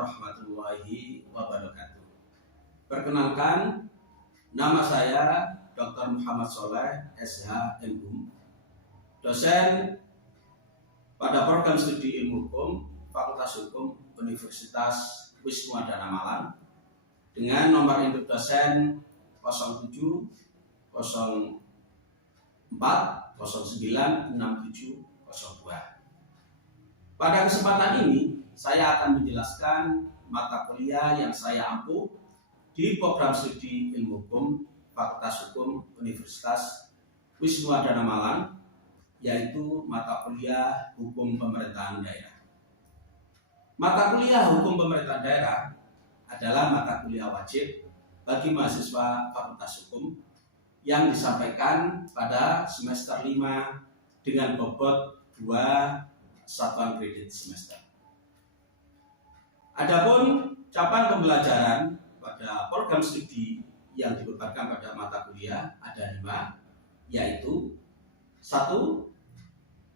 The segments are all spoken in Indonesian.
warahmatullahi wabarakatuh. Perkenalkan, nama saya Dr. Muhammad Soleh, SH, MHum, dosen pada program studi ilmu hukum Fakultas Hukum Universitas Wisnu Ardana Malang dengan nomor induk dosen 07 04 09 67 02. Pada kesempatan ini, saya akan menjelaskan mata kuliah yang saya ampuh di program studi ilmu hukum Fakultas Hukum Universitas Wisnu Ardana Malang, yaitu mata kuliah Hukum Pemerintahan Daerah. Mata kuliah Hukum Pemerintahan Daerah adalah mata kuliah wajib bagi mahasiswa Fakultas Hukum yang disampaikan pada semester 5 dengan bobot 2 satuan kredit semester. Adapun capaian pembelajaran pada program studi yang dibebankan pada mata kuliah ada 5, yaitu 1.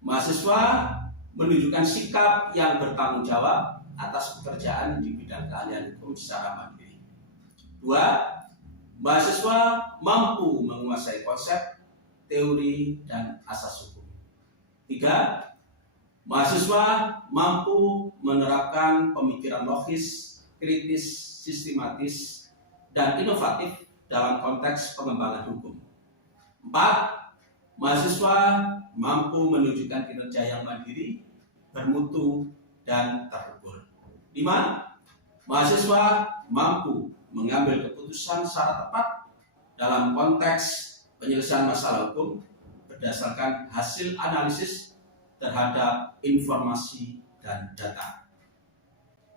Mahasiswa menunjukkan sikap yang bertanggung jawab atas pekerjaan di bidang keahlian hukum secara mandiri. 2. Mahasiswa mampu menguasai konsep, teori, dan asas hukum. 3. Mahasiswa mampu menerapkan pemikiran logis, kritis, sistematis, dan inovatif dalam konteks pengembangan hukum. 4. Mahasiswa mampu menunjukkan kinerja yang mandiri, bermutu, dan terukur. 5. Mahasiswa mampu mengambil keputusan secara tepat dalam konteks penyelesaian masalah hukum berdasarkan hasil analisis terhadap informasi dan data.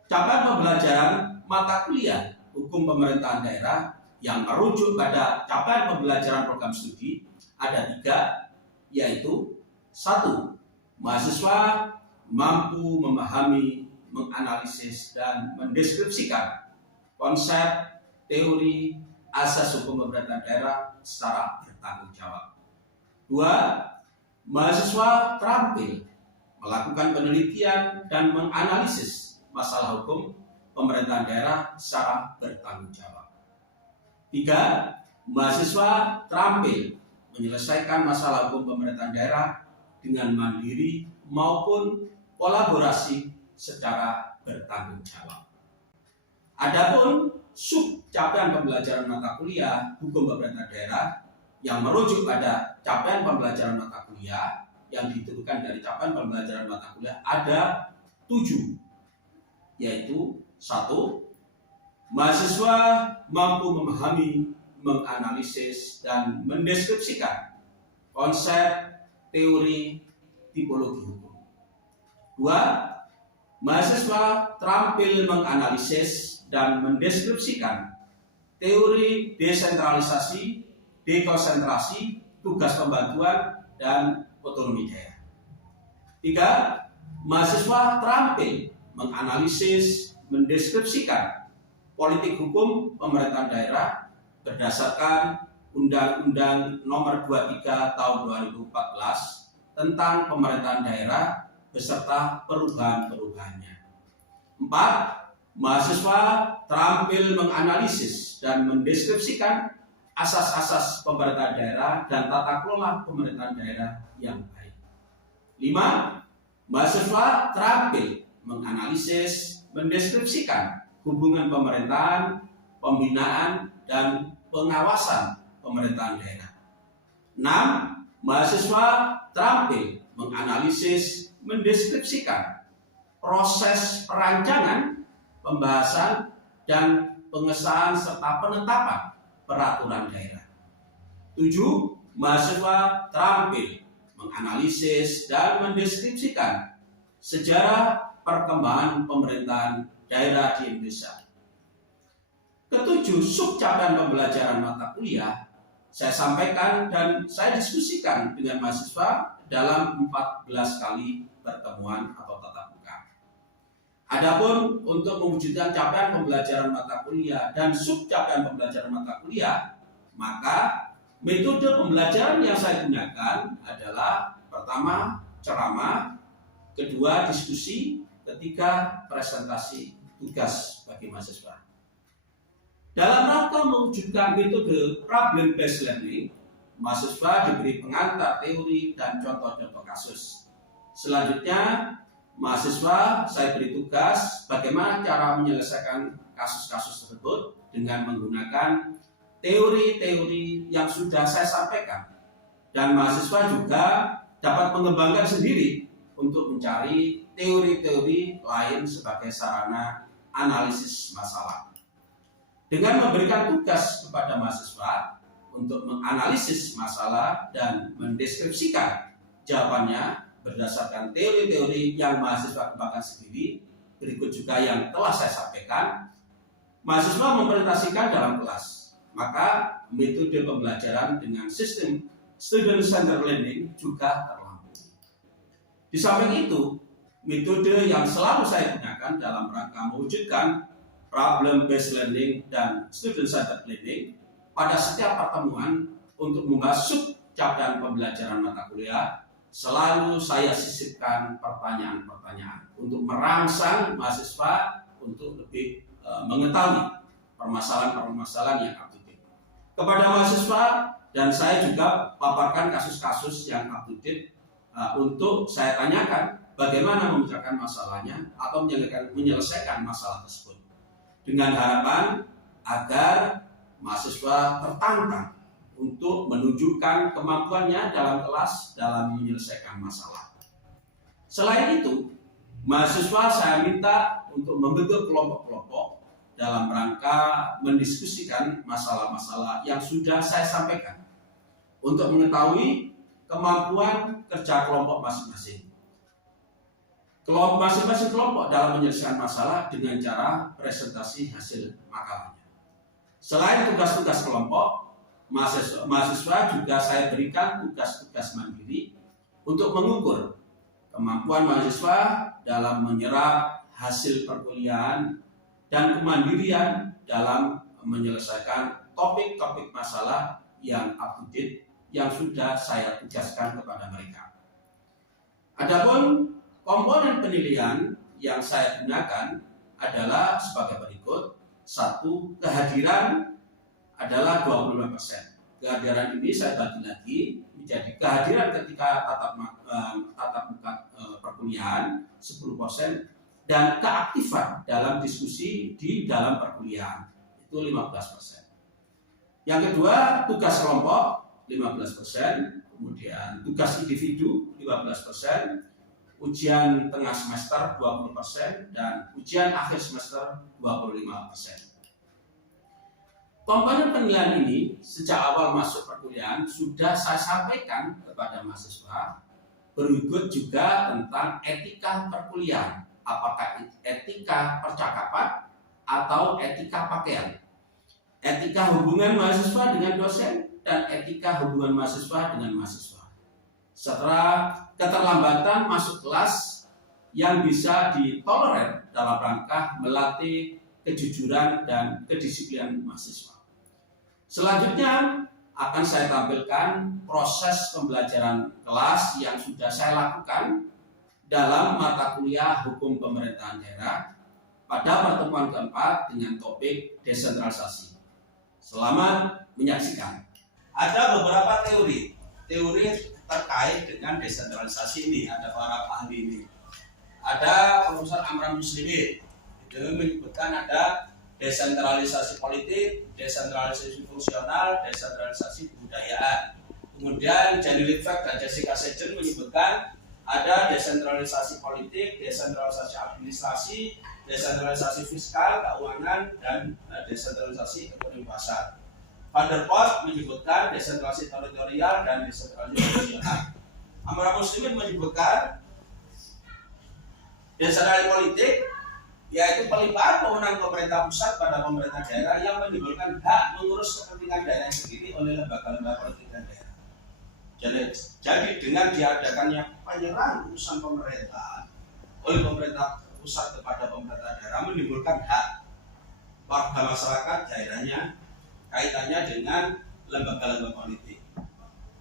Capaian pembelajaran mata kuliah Hukum Pemerintahan Daerah yang merujuk pada capaian pembelajaran program studi ada 3, yaitu 1. Mahasiswa mampu memahami, menganalisis, dan mendeskripsikan konsep, teori, asas hukum pemerintahan daerah secara bertanggung jawab. 2. Mahasiswa terampil melakukan penelitian dan menganalisis masalah hukum pemerintahan daerah secara bertanggung jawab. 3. Mahasiswa terampil menyelesaikan masalah hukum pemerintahan daerah dengan mandiri maupun kolaborasi secara bertanggung jawab. Adapun sub capaian pembelajaran mata kuliah Hukum Pemerintahan Daerah yang merujuk pada capaian pembelajaran mata kuliah yang ditentukan dari capaian pembelajaran mata kuliah ada 7, yaitu 1. Mahasiswa mampu memahami, menganalisis, dan mendeskripsikan konsep, teori, tipologi hukum. 2. Mahasiswa terampil menganalisis dan mendeskripsikan teori desentralisasi, dekonsentrasi, tugas pembantuan, dan otonomi daerah. 3. Mahasiswa terampil menganalisis, mendeskripsikan politik hukum pemerintahan daerah berdasarkan Undang-Undang Nomor 23 Tahun 2014 tentang pemerintahan daerah beserta perubahan-perubahannya. 4. Mahasiswa terampil menganalisis dan mendeskripsikan asas-asas pemerintahan daerah dan tata kelola pemerintahan daerah yang baik. 5. Mahasiswa terampil menganalisis, mendeskripsikan hubungan pemerintahan, pembinaan, dan pengawasan pemerintahan daerah. 6. Mahasiswa terampil menganalisis, mendeskripsikan proses perancangan, pembahasan, dan pengesahan serta penetapan peraturan daerah. 7. Mahasiswa terampil menganalisis dan mendeskripsikan sejarah perkembangan pemerintahan daerah di Indonesia. Ketujuh, sub capaian pembelajaran mata kuliah saya sampaikan dan saya diskusikan dengan mahasiswa dalam 14 kali pertemuan atau tatap muka. Adapun untuk mewujudkan capaian pembelajaran mata kuliah dan sub capaian pembelajaran mata kuliah, maka metode pembelajaran yang saya gunakan adalah pertama ceramah, kedua diskusi, ketiga presentasi, tugas bagi mahasiswa. Dalam rangka mewujudkan metode problem based learning, mahasiswa diberi pengantar teori dan contoh-contoh kasus. Selanjutnya, mahasiswa saya beri tugas bagaimana cara menyelesaikan kasus-kasus tersebut dengan menggunakan teori-teori yang sudah saya sampaikan. Dan mahasiswa juga dapat mengembangkan sendiri untuk mencari teori-teori lain sebagai sarana analisis masalah. Dengan memberikan tugas kepada mahasiswa untuk menganalisis masalah dan mendeskripsikan jawabannya berdasarkan teori-teori yang mahasiswa kembangkan sendiri, berikut juga yang telah saya sampaikan, mahasiswa mempresentasikan dalam kelas. Maka metode pembelajaran dengan sistem student centered learning juga terlampau. Di samping itu, metode yang selalu saya gunakan dalam rangka mewujudkan problem based learning dan student centered learning pada setiap pertemuan untuk membahas subcapaian pembelajaran mata kuliah, selalu saya sisipkan pertanyaan-pertanyaan untuk merangsang mahasiswa untuk lebih mengetahui permasalahan-permasalahan yang up to date. Kepada mahasiswa dan saya juga paparkan kasus-kasus yang up to date untuk saya tanyakan bagaimana memecahkan masalahnya atau menyelesaikan masalah tersebut, dengan harapan agar mahasiswa tertantang untuk menunjukkan kemampuannya dalam kelas dalam menyelesaikan masalah. Selain itu, mahasiswa saya minta untuk membentuk kelompok-kelompok dalam rangka mendiskusikan masalah-masalah yang sudah saya sampaikan untuk mengetahui kemampuan kerja kelompok masing-masing. Masing-masing kelompok dalam menyelesaikan masalah dengan cara presentasi hasil makalahnya. Selain tugas-tugas kelompok, mahasiswa juga saya berikan tugas-tugas mandiri untuk mengukur kemampuan mahasiswa dalam menyerap hasil perkuliahan dan kemandirian dalam menyelesaikan topik-topik masalah yang up to date yang sudah saya tugaskan kepada mereka. Adapun komponen penilaian yang saya gunakan adalah sebagai berikut. 1. Kehadiran adalah 25%. Kehadiran ini saya bagi lagi menjadi kehadiran ketika tatap muka perkuliahan 10% dan keaktifan dalam diskusi di dalam perkuliahan itu 15%. Yang kedua, tugas kelompok 15%, kemudian tugas individu 15%, ujian tengah semester 20% dan ujian akhir semester 25%. Komponen penilaian ini sejak awal masuk perkuliahan sudah saya sampaikan kepada mahasiswa, berikut juga tentang etika perkuliahan, apakah etika percakapan atau etika pakaian, etika hubungan mahasiswa dengan dosen, dan etika hubungan mahasiswa dengan mahasiswa, serta keterlambatan masuk kelas yang bisa ditolerir dalam rangka melatih kejujuran dan kedisiplinan mahasiswa. Selanjutnya akan saya tampilkan proses pembelajaran kelas yang sudah saya lakukan dalam mata kuliah Hukum Pemerintahan Daerah pada pertemuan keempat dengan topik desentralisasi. Selamat menyaksikan. Ada beberapa teori terkait dengan desentralisasi ini, ada para ahli ini. Ada Profesor Amran Muslimin, itu menyebutkan ada desentralisasi politik, desentralisasi fungsional, desentralisasi kebudayaan. Kemudian Jenny Litvak dan Jessica Sejen menyebutkan ada desentralisasi politik, desentralisasi administrasi, desentralisasi fiskal, keuangan, dan desentralisasi ekonomi pasar. Van der Post menyebutkan desentralisasi teritorial dan desentralisasi fungsional. Amran Muslimin menyebutkan desentralisasi politik, yaitu pelimpahan kewenangan pemerintah pusat pada pemerintah daerah yang menimbulkan hak mengurus kepentingan daerah sendiri oleh lembaga-lembaga politik dan daerah. Jadi dengan diadakannya penyerahan urusan pemerintah oleh pemerintah pusat kepada pemerintah daerah menimbulkan hak warga masyarakat daerahnya kaitannya dengan lembaga-lembaga politik,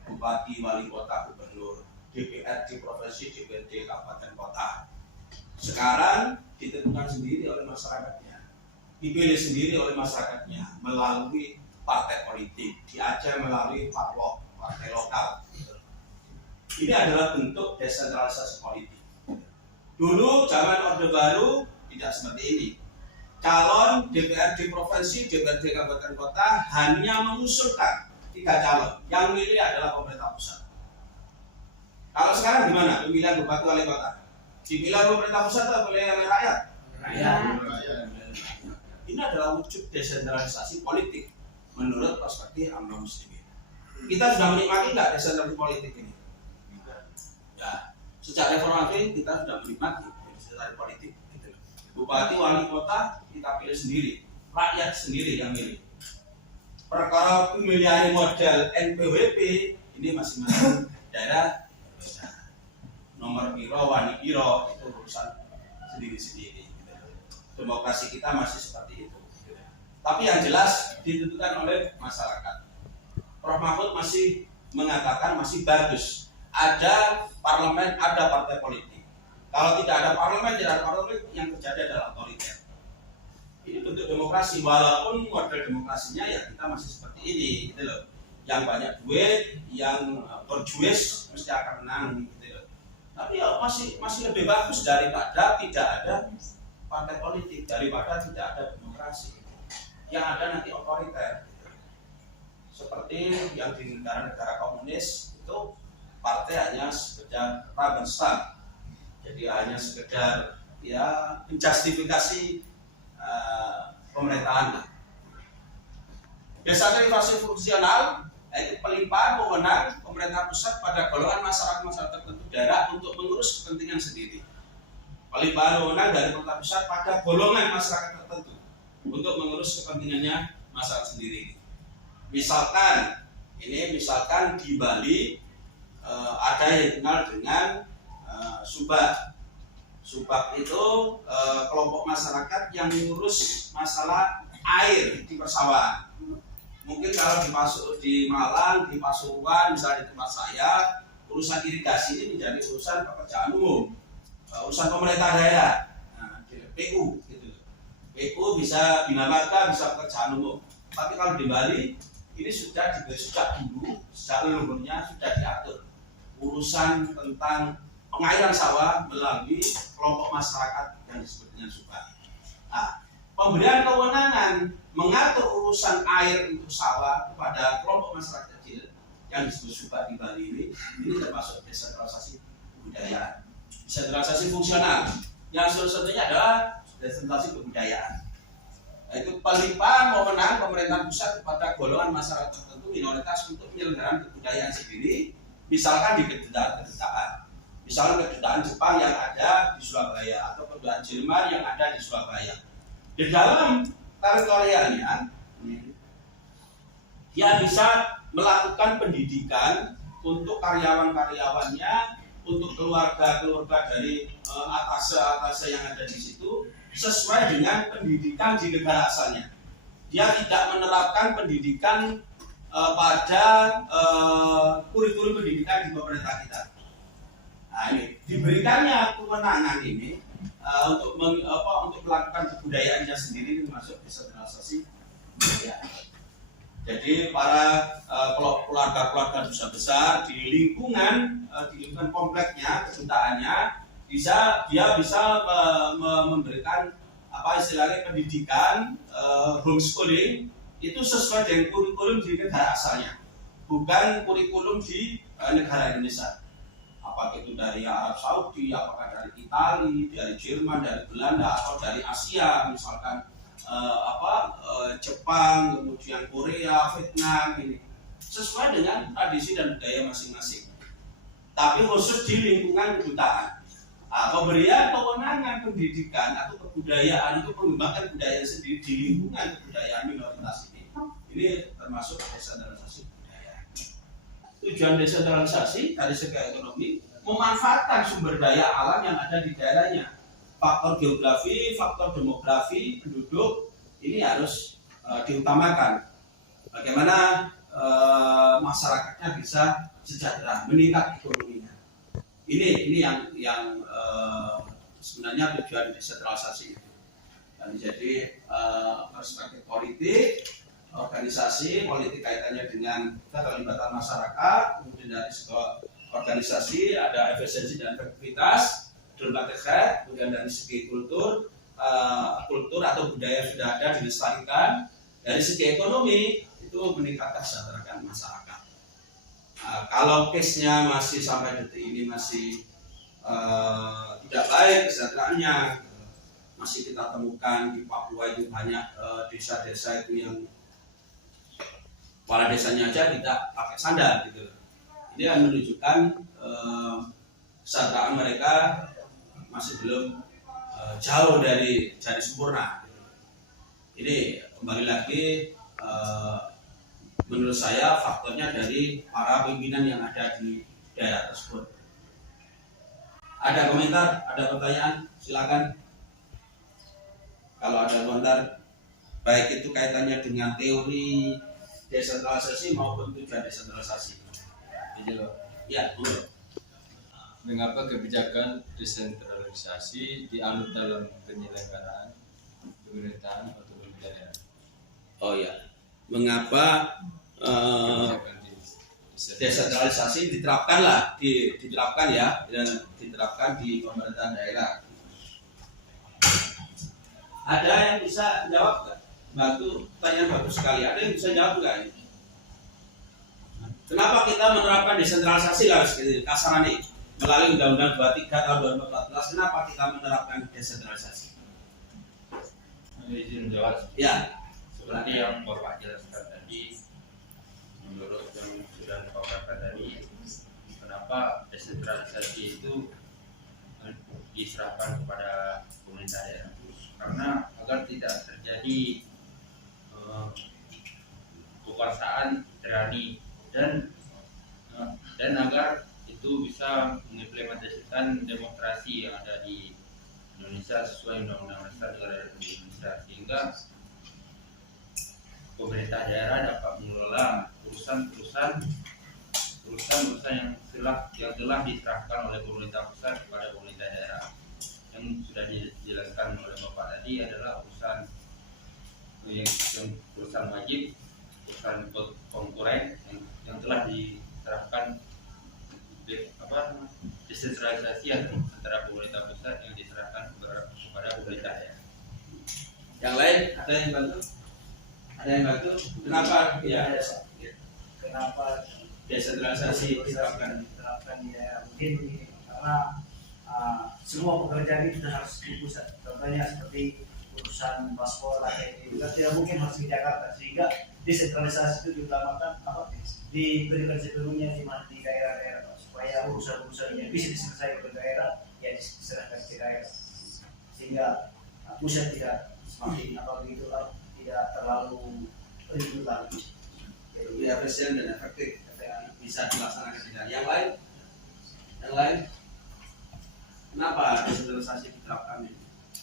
bupati, wali kota, gubernur, DPRD provinsi, DPRD kabupaten kota. Sekarang ditentukan sendiri oleh masyarakatnya, dipilih sendiri oleh masyarakatnya melalui partai politik, diajak melalui partai lokal. Ini adalah bentuk desentralisasi politik. Dulu zaman Orde Baru tidak seperti ini. Calon DPRD provinsi, DPRD kabupaten kota hanya mengusulkan 3 calon. Yang milih adalah pemerintah pusat. Kalau sekarang gimana? Pemilihan bupati wali kota. Dipilih pemerintah pusat atau pemilihan rakyat? Rakyat. Ini adalah wujud desentralisasi politik menurut perspektif Amro Muslimin. Kita sudah menikmati nggak desentralisasi politik ini? Ya, sejak reformasi kita sudah menikmati desentralisasi politik. Bupati wali kota kita pilih sendiri, rakyat sendiri yang milih. Perkara pemilihan model NPWP ini masing-masing daerah nomor biro, wani biro itu urusan sendiri-sendiri. Demokrasi kita masih seperti itu. Tapi yang jelas ditentukan oleh masyarakat. Prof Mahfud masih mengatakan masih bagus ada parlemen, ada partai politik. Kalau tidak ada parlemen, tidak ada parlemen, yang terjadi adalah otoriter. Ini bentuk demokrasi, walaupun model demokrasinya ya kita masih seperti ini, gitu loh. Yang banyak duit, yang berjuis mesti akan menang, gitu loh. Tapi ya masih lebih bagus daripada tidak ada partai politik, daripada tidak ada demokrasi. Yang ada nanti otoriter. Seperti yang di negara-negara komunis itu partai hanya sekedar Rabenstein. Jadi hanya sekedar ya menjustifikasi pemerintahan. Desentralisasi fungsional yaitu pelimpahan wewenang pemerintah pusat pada golongan masyarakat tertentu daerah untuk mengurus kepentingan sendiri. Pelimpahan wewenang dari pemerintah pusat pada golongan masyarakat tertentu untuk mengurus kepentingannya masyarakat sendiri. Misalkan di Bali ada yang dikenal dengan Subak. Subak itu kelompok masyarakat yang mengurus masalah air di persawahan. Mungkin kalau di Malang, di Pasuruan, misalnya di tempat saya, urusan irigasi ini menjadi urusan pekerjaan umum, urusan pemerintah daerah, PU, gitu. PU bisa bina marga, bisa pekerjaan umum. Tapi kalau di Bali ini sudah dulu, sejak leluhurnya sudah diatur urusan tentang pengairan sawah melalui kelompok masyarakat yang disebut dengan Subak. Nah, pemberian kewenangan mengatur urusan air untuk sawah kepada kelompok masyarakat kecil yang disebut Subak di Bali ini termasuk desentralisasi kebudayaan, desentralisasi fungsional. Yang satunya adalah desentralisasi kebudayaan. Yaitu pelimpahan wewenang pemerintah pusat kepada golongan masyarakat tertentu minoritas untuk penyelenggaraan kebudayaan sendiri, misalkan di kedutaan. Misalnya kedutaan Jepang yang ada di Surabaya atau kedutaan Jerman yang ada di Surabaya. Di dalam teritorialnya, dia bisa melakukan pendidikan untuk karyawan-karyawannya, untuk keluarga-keluarga dari atase yang ada di situ, sesuai dengan pendidikan di negara asalnya. Dia tidak menerapkan pendidikan pada kurikulum pendidikan di pemerintah kita. Nah, ini diberikannya kewenangan ini untuk melakukan kebudayaannya sendiri, ini masuk desentralisasi budaya. Jadi para keluarga-keluarga dosa besar di lingkungan kompleknya, kedutaannya, dia bisa memberikan istilahnya pendidikan homeschooling itu sesuai dengan kurikulum di negara asalnya, bukan kurikulum di negara Indonesia. Apakah itu dari Arab Saudi, apakah dari Italia, dari Jerman, dari Belanda, atau dari Asia, misalkan Jepang, kemudian Korea, Vietnam, ini sesuai dengan tradisi dan budaya masing-masing. Tapi khusus di lingkungan kedutaan. Pemberian kewenangan pendidikan atau kebudayaan untuk mengembangkan budaya sendiri di lingkungan kebudayaan minoritas ini termasuk desentralisasi budaya. Tujuan desentralisasi dari segi ekonomi memanfaatkan sumber daya alam yang ada di daerahnya. Faktor geografi, faktor demografi, penduduk ini harus diutamakan. Bagaimana masyarakatnya bisa sejahtera, meningkat ekonominya. Ini yang sebenarnya tujuan desentralisasi itu. Dan jadi perspektif politik, organisasi, politik kaitannya dengan keterlibatan masyarakat, kemudian dari sebuah organisasi ada efisiensi dan efektivitas, kemudian dari segi kultur atau budaya yang sudah ada dilestarikan, dari segi ekonomi itu meningkatkan kesejahteraan masyarakat. Kalau case-nya masih sampai detik ini masih tidak baik kesejahteraannya, masih kita temukan di Papua itu banyak desa-desa itu yang kepala desanya aja tidak pakai sandal gitu. Ini yang menunjukkan kesejahteraan mereka masih belum jauh dari sempurna. Ini kembali lagi menurut saya faktornya dari para pimpinan yang ada di daerah tersebut. Ada komentar, ada pertanyaan, silakan. Kalau ada komentar, baik itu kaitannya dengan teori desentralisasi maupun tujuan desentralisasi. Ya, boleh. Mengapa kebijakan desentralisasi dianut dalam penyelenggaraan pemerintahan otonomi daerah? Oh ya, mengapa desentralisasi diterapkan di pemerintahan daerah? Ada yang bisa jawab nggak? Bantu, pertanyaan bagus sekali. Ada yang bisa jawab nggak ini? Kenapa kita menerapkan desentralisasi lah kasarannya melalui Undang-Undang 23 tahun 2014? Kenapa kita menerapkan desentralisasi? Izin jawab. Ya. Seperti yang Bapak jelaskan tadi, menurut yang sudah dipaparkan tadi, kenapa desentralisasi itu diserahkan kepada pemerintah daerah? Karena agar tidak terjadi kekuasaan tirani dan agar itu bisa mengimplementasikan demokrasi yang ada di Indonesia sesuai Undang-Undang Dasar Negara Republik Indonesia, sehingga pemerintah daerah dapat mengelola urusan-urusan yang telah diserahkan oleh pemerintah pusat kepada pemerintah daerah. Yang sudah dijelaskan oleh Bapak tadi adalah urusan wajib, urusan konkuren yang telah diserahkan desentralisasi antara pemerintah pusat yang diserahkan kepada pemerintah daerah. Yang lain ada yang bantu? Ada yang bantu? Kenapa? Ya. Kenapa Desentralisasi diterapkan di daerah? Mungkin ini karena semua pekerjaan itu harus di pusat. Contohnya seperti urusan paspor ini juga tidak mungkin harus di Jakarta, sehingga desentralisasi itu diutamakan diberikan sepenuhnya di daerah-daerah supaya urusan-urusannya bisa diselesaikan ke daerah, ya diserahkan ke daerah, sehingga pusat tidak semakin tidak terlalu ribut lagi. lebih efisien dan efektif bisa dilaksanakan di daerah. Yang lain, kenapa desentralisasi diterapkan di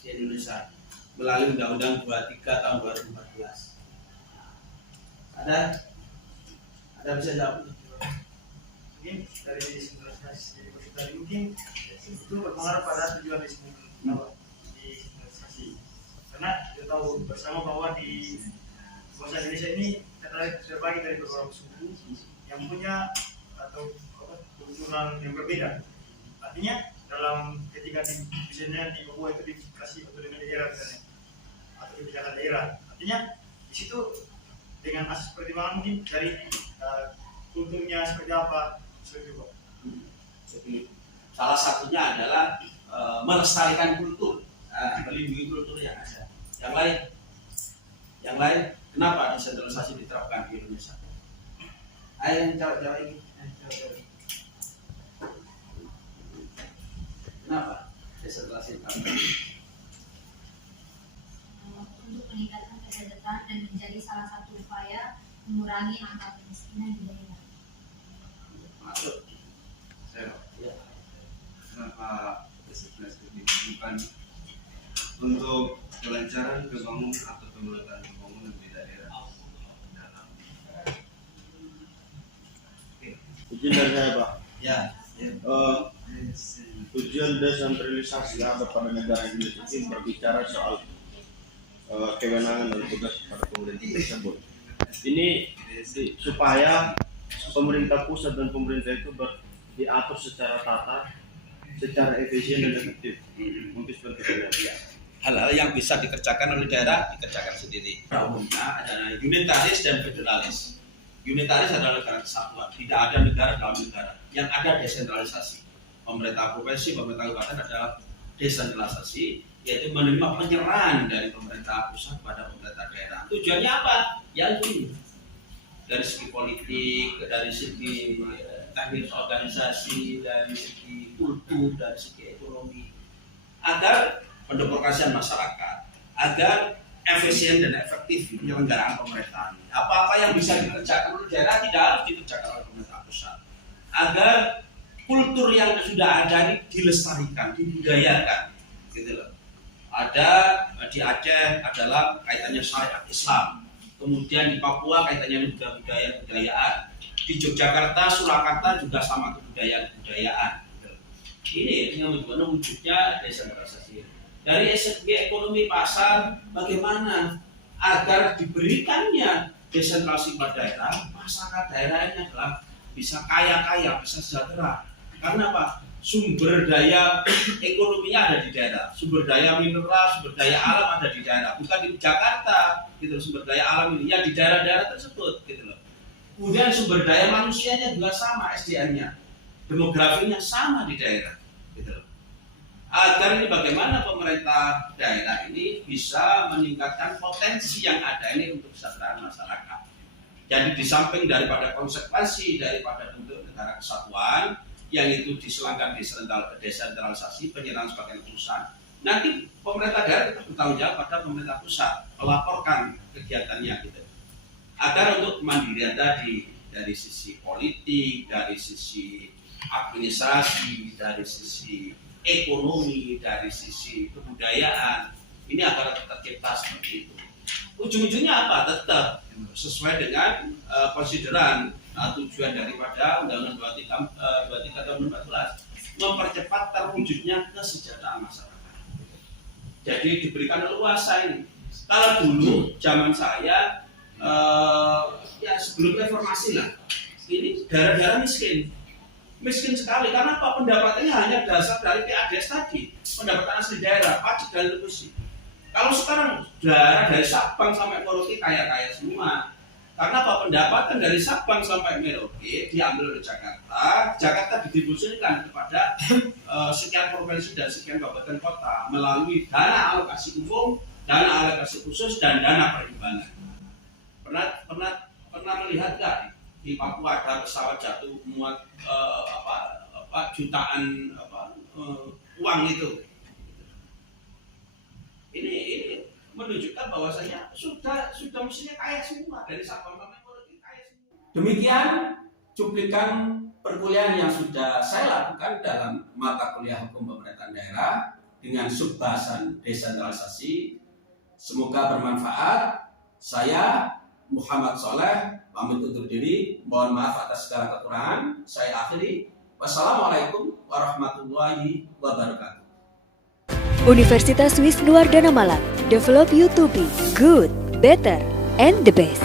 Indonesia melalui Undang-Undang 23 tahun 2014? Ada bisa jawab? Mungkin dari desentralisasi tadi mungkin itu berpengaruh pada tujuan desentralisasi, karena kita tahu bersama bahwa di bangsa Indonesia ini terbagi dari beberapa suku yang punya atau keturunan yang berbeda. Artinya dalam ketika misalnya di Papua itu dikasih otonomi daerah misalnya atau kebijakan daerah, artinya di situ dengan asas pertimbangan mungkin dari kulturnya seperti apa seperti itu. Jadi salah satunya adalah melestarikan kultur, melindungi kultur yang ada. Yang lain, kenapa desentralisasi diterapkan di Indonesia? Ayo yang jawab ini. Kenapa desentralisasi diterapkan? Untuk meningkatkan kesejahteraan dan menjadi salah satu upaya mengurangi angka kemiskinan di daerah. Masuk. Kenapa desentralisasi dibutuhkan untuk kelancaran pembangunan atau pemerataan pembangunan di daerah? Izin dari saya Pak. Ya. tujuan desentralisasi yang ada pada negara Indonesia ini berbicara soal kewenangan dan tugas pada pemerintah tersebut. Ini supaya pemerintah pusat dan pemerintah itu diatur secara tata, secara efisien dan efektif. Mungkin seperti itu. Hal-hal yang bisa dikerjakan oleh daerah dikerjakan sendiri. Umumnya adalah unitaris dan federalis. Unitaris adalah negara kesatuan, tidak ada negara dalam negara. Yang ada desentralisasi. Pemerintah provinsi, pemerintah kabupaten adalah desentralisasi, yaitu menerima penyerahan dari pemerintah pusat pada pemerintah daerah. Tujuannya apa? Ya ini. Dari segi politik, dari segi teknis organisasi, dari segi kultur, dari segi ekonomi, agar pendemokrasian masyarakat, agar efisien dan efektif penyelenggaraan pemerintahan. Apa-apa yang bisa dikerjakan oleh daerah tidak harus dikerjakan oleh pemerintah pusat. Agar kultur yang sudah ada ini dilestarikan, dibudayakan, gitu loh. Ada di Aceh adalah kaitannya syariat Islam, kemudian di Papua kaitannya dengan budaya-budayaan, di Yogyakarta, Surakarta juga sama kebudayaan-budayaan. Gitu. Ini yang wujudnya desentralisasi. Dari segi ekonomi pasar, bagaimana agar diberikannya desentralisasi pada daerah, masyarakat daerah ini adalah bisa kaya-kaya, bisa sejahtera. Karena apa? Sumber daya ekonominya ada di daerah, sumber daya mineral, sumber daya alam ada di daerah, bukan di Jakarta, gitu. Sumber daya alam ini ya di daerah-daerah tersebut, gitu loh. Kemudian sumber daya manusianya juga sama, SDM-nya, demografinya sama di daerah, gitu loh. Agar ini bagaimana pemerintah daerah ini bisa meningkatkan potensi yang ada ini untuk kesejahteraan masyarakat. Jadi di samping daripada konsekuensi daripada bentuk negara kesatuan yang itu diselangkan desentralisasi, penyerahan sebagai pusat, nanti pemerintah daerah itu bertanggung jawab pada pemerintah pusat, melaporkan kegiatannya gitu. Agar untuk kemandirian tadi dari sisi politik, dari sisi administrasi, dari sisi ekonomi, dari sisi kebudayaan, ini agar tercipta seperti itu. Ujung-ujungnya apa? Tetap sesuai dengan konsideran tujuan daripada Undang-Undang 23 tahun 2014, mempercepat terwujudnya kesejahteraan masyarakat. Jadi diberikan leluasa ini. Kalau dulu zaman saya ya sebelum reformasi lah, ini daerah-daerah miskin sekali. Karena apa? Pendapatannya hanya dasar dari PADS tadi, pendapatan asli daerah, pajak dan retribusi. Kalau sekarang daerah dari Sabang sampai Merauke kaya-kaya semua. Karena apa? Pendapatan dari Sabang sampai Merauke diambil oleh Jakarta. Jakarta didistribusikan kepada sekian provinsi dan sekian kabupaten kota melalui dana alokasi umum, dana alokasi khusus, dan dana perimbangan. Pernah melihat nggak di Papua ada pesawat jatuh muat jutaan uang itu? Ini menunjukkan bahwasanya sudah mestinya kaya semua dari Sabang sampai Merauke kaya semua. Demikian cuplikan perkuliahan yang sudah saya lakukan dalam mata kuliah hukum pemerintahan daerah dengan subbahasan desentralisasi. Semoga bermanfaat. Saya Muhammad Soleh pamit undur diri. Mohon maaf atas segala kekurangan. Saya akhiri. Wassalamualaikum warahmatullahi wabarakatuh. Universitas Wisnuwardana Malang, develop you to be good, better, and the best.